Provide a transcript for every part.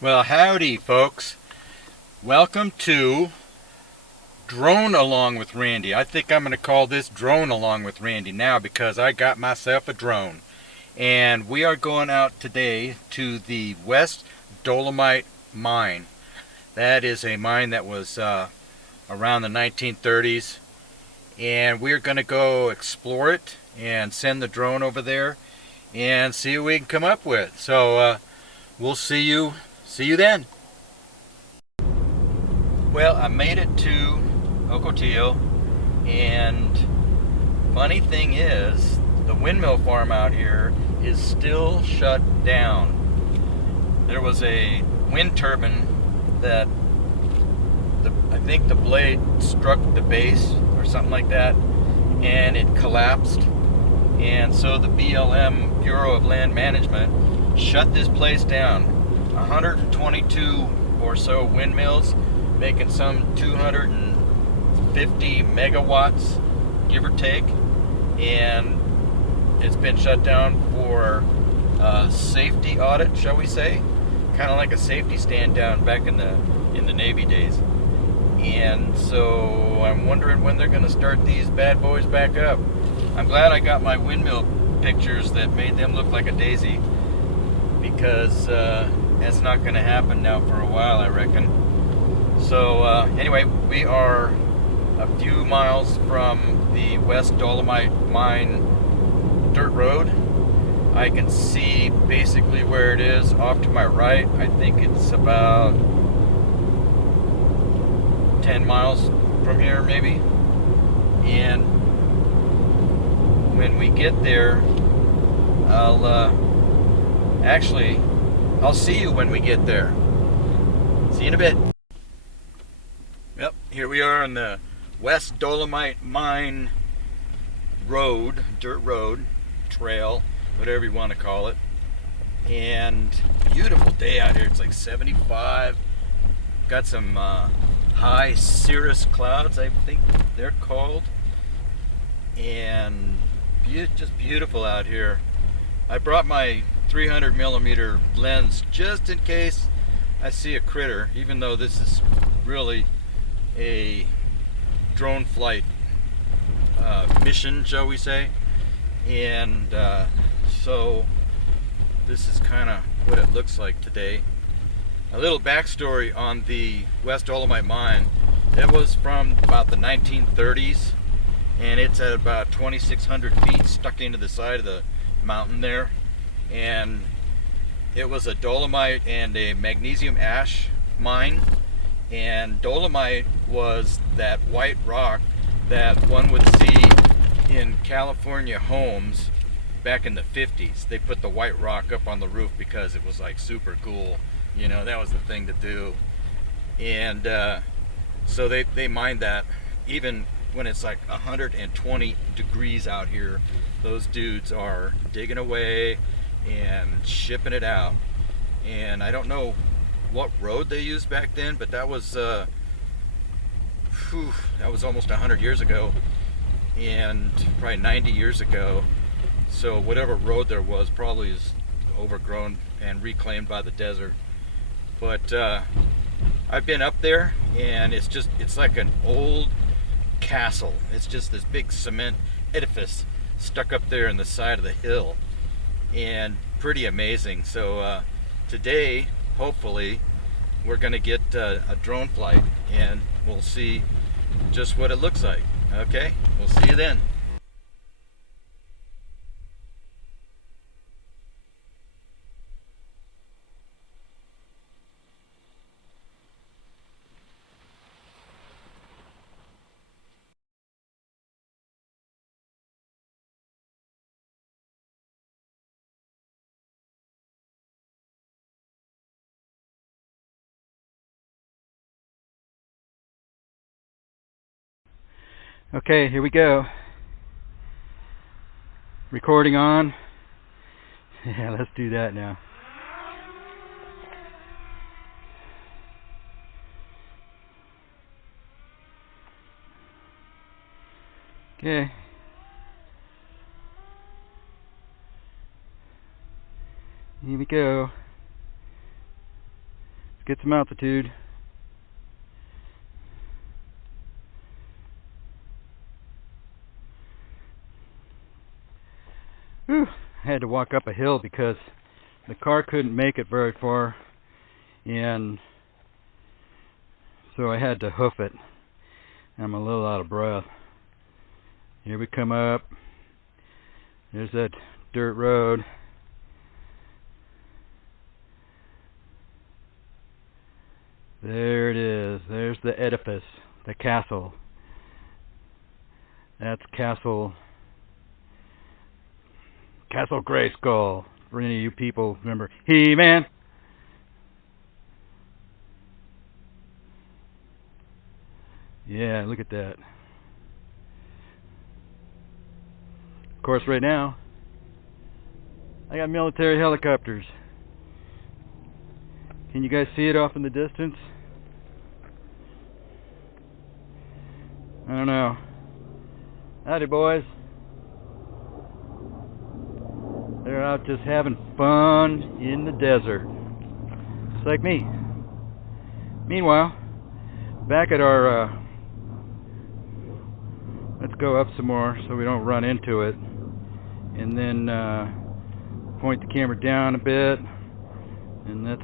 Well, howdy, folks. Welcome to Drone Along with Randy. I think I'm going to call this Drone Along with Randy now because I got myself a drone. And we are going out today to the West Dolomite Mine. That is a mine that was around the 1930s. And we're going to go explore it and send the drone over there and see what we can come up with. So we'll see you then. Well, I made it to Ocotillo, and funny thing is, the windmill farm out here is still shut down. There was a wind turbine that I think the blade struck the base or something like that, and it collapsed. And so the BLM, Bureau of Land Management, shut this place down. 122 or so windmills, making some 250 megawatts, give or take, and it's been shut down for a safety audit, shall we say, kind of like a safety stand down back in the Navy days. And so I'm wondering when they're going to start these bad boys back up. I'm glad I got my windmill pictures that made them look like a daisy, because that's not going to happen now for a while, I reckon. So anyway, we are a few miles from the West Dolomite Mine dirt road. I can see basically where it is off to my right. I think it's about 10 miles from here, maybe. And when we get there, I'll see you when we get there. See you in a bit. Yep, here we are on the West Dolomite Mine road, dirt road, trail, whatever you want to call it. And beautiful day out here. It's like 75. Got some high cirrus clouds, I think they're called. And just beautiful out here. I brought my 300 millimeter lens just in case I see a critter, even though this is really a drone flight mission, shall we say. And so this is kind of what it looks like today. A little backstory on the West Dolomite Mine. It was from about the 1930s, and it's at about 2,600 feet stuck into the side of the mountain there. And it was a dolomite and a magnesium ash mine. And dolomite was that white rock that one would see in California homes back in the 50s. They put the white rock up on the roof because it was like super cool. You know, that was the thing to do. And so they mined that. Even when it's like 120 degrees out here, those dudes are digging away and shipping it out. And I don't know what road they used back then, but that was almost 100 years ago, and probably 90 years ago. So whatever road there was probably is overgrown and reclaimed by the desert. But I've been up there, and it's like an old castle. It's just this big cement edifice stuck up there in the side of the hill, and pretty amazing. So today, hopefully, we're going to get a drone flight, and we'll see just what it looks like. Okay, we'll see you then. Okay, here we go. Recording on. Yeah, let's do that now. Okay. Here we go. get some altitude. Whew. I had to walk up a hill because the car couldn't make it very far, and so I had to hoof it. I'm a little out of breath. Here we come up. There's that dirt road. There it is. There's the edifice, the castle. That's Castle Grayskull. For any of you people remember He-Man. Yeah, look at that. Of course, right now, I got military helicopters. Can you guys see it off in the distance? I don't know. Howdy, boys. They're out just having fun in the desert. Just like me. Meanwhile, back at our... let's go up some more so we don't run into it. And then point the camera down a bit. And that's...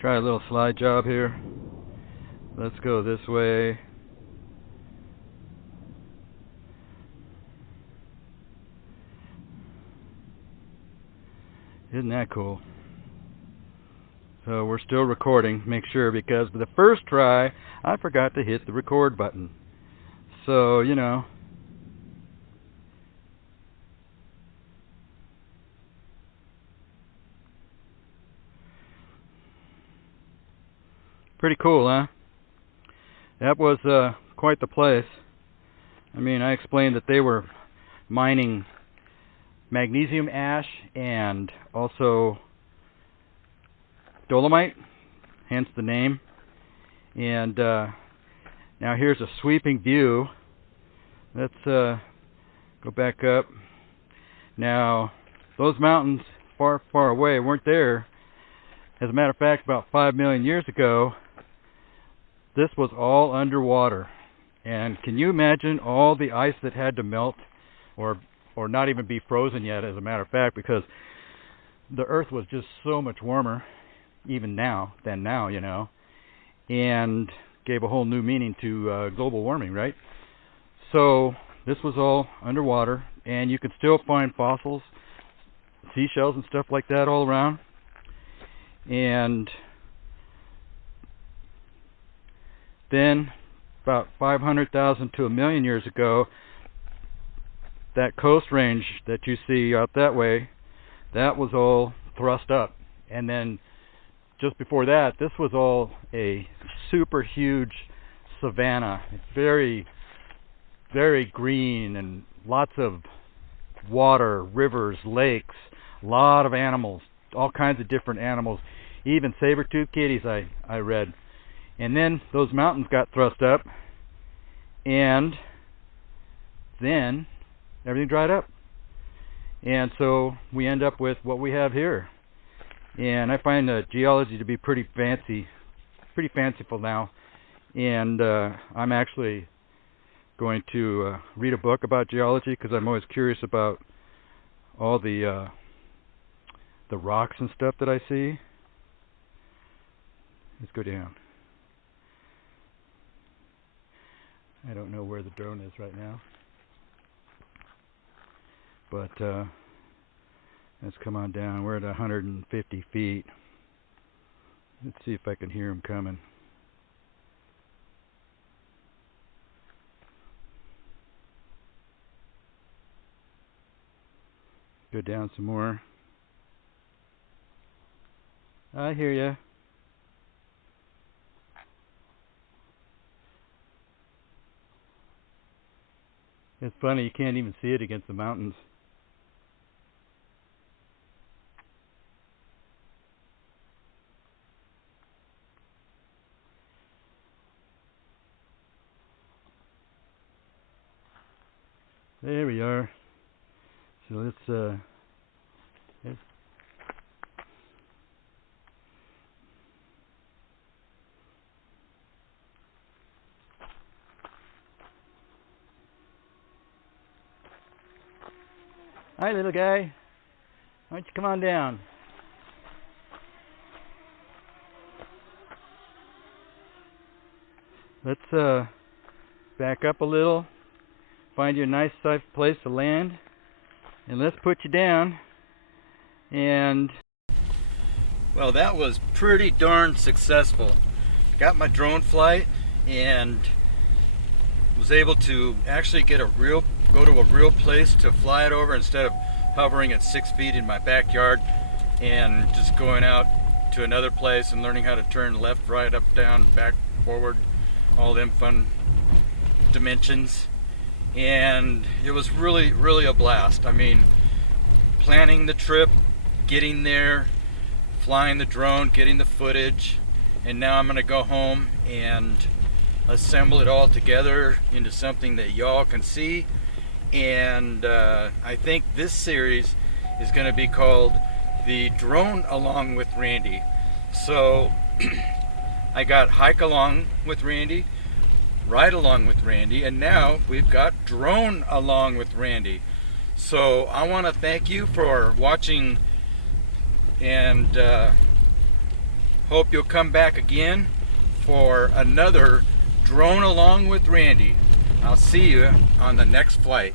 try a little slide job here. Let's go this way. Isn't that cool? So we're still recording, make sure, because for the first try I forgot to hit the record button. So, you know. Pretty cool, huh? That was quite the place. I mean, I explained that they were mining magnesium ash and also dolomite, hence the name. And now here's a sweeping view. Let's go back up. Now, those mountains far, far away weren't there. As a matter of fact, about 5 million years ago, this was all underwater. And can you imagine all the ice that had to melt or not even be frozen yet, as a matter of fact, because the earth was just so much warmer even now than now, you know, and gave a whole new meaning to global warming, right? So this was all underwater, and you can still find fossils, seashells and stuff like that all around. And then about 500,000 to a million years ago, that coast range that you see out that way, that was all thrust up. And then just before that, this was all a super huge savanna. It's very, very green and lots of water, rivers, lakes, a lot of animals, all kinds of different animals, even saber-toothed kitties I read. And then those mountains got thrust up, and then everything dried up. And so we end up with what we have here. And I find geology to be pretty fanciful now. And I'm actually going to read a book about geology, because I'm always curious about all the rocks and stuff that I see. Let's go down. I don't know where the drone is right now, but let's come on down. We're at 150 feet. Let's see if I can hear them coming. Go down some more. I hear ya. It's funny, you can't even see it against the mountains. There we are. So let's hi, little guy. Why don't you come on down? Let's back up a little, find you a nice safe place to land, and let's put you down. And well, that was pretty darn successful. Got my drone flight and was able to actually go to a real place to fly it over instead of hovering at 6 feet in my backyard and just going out to another place and learning how to turn left, right, up, down, back, forward, all them fun dimensions. And it was really, really a blast. I mean, planning the trip, getting there, flying the drone, getting the footage, and now I'm gonna go home and assemble it all together into something that y'all can see. And I think this series is going to be called the Drone Along with Randy. So I got Hike Along with Randy, Ride Along with Randy, and now we've got Drone Along with Randy. So I want to thank you for watching, and hope you'll come back again for another Drone Along with Randy. I'll see you on the next flight.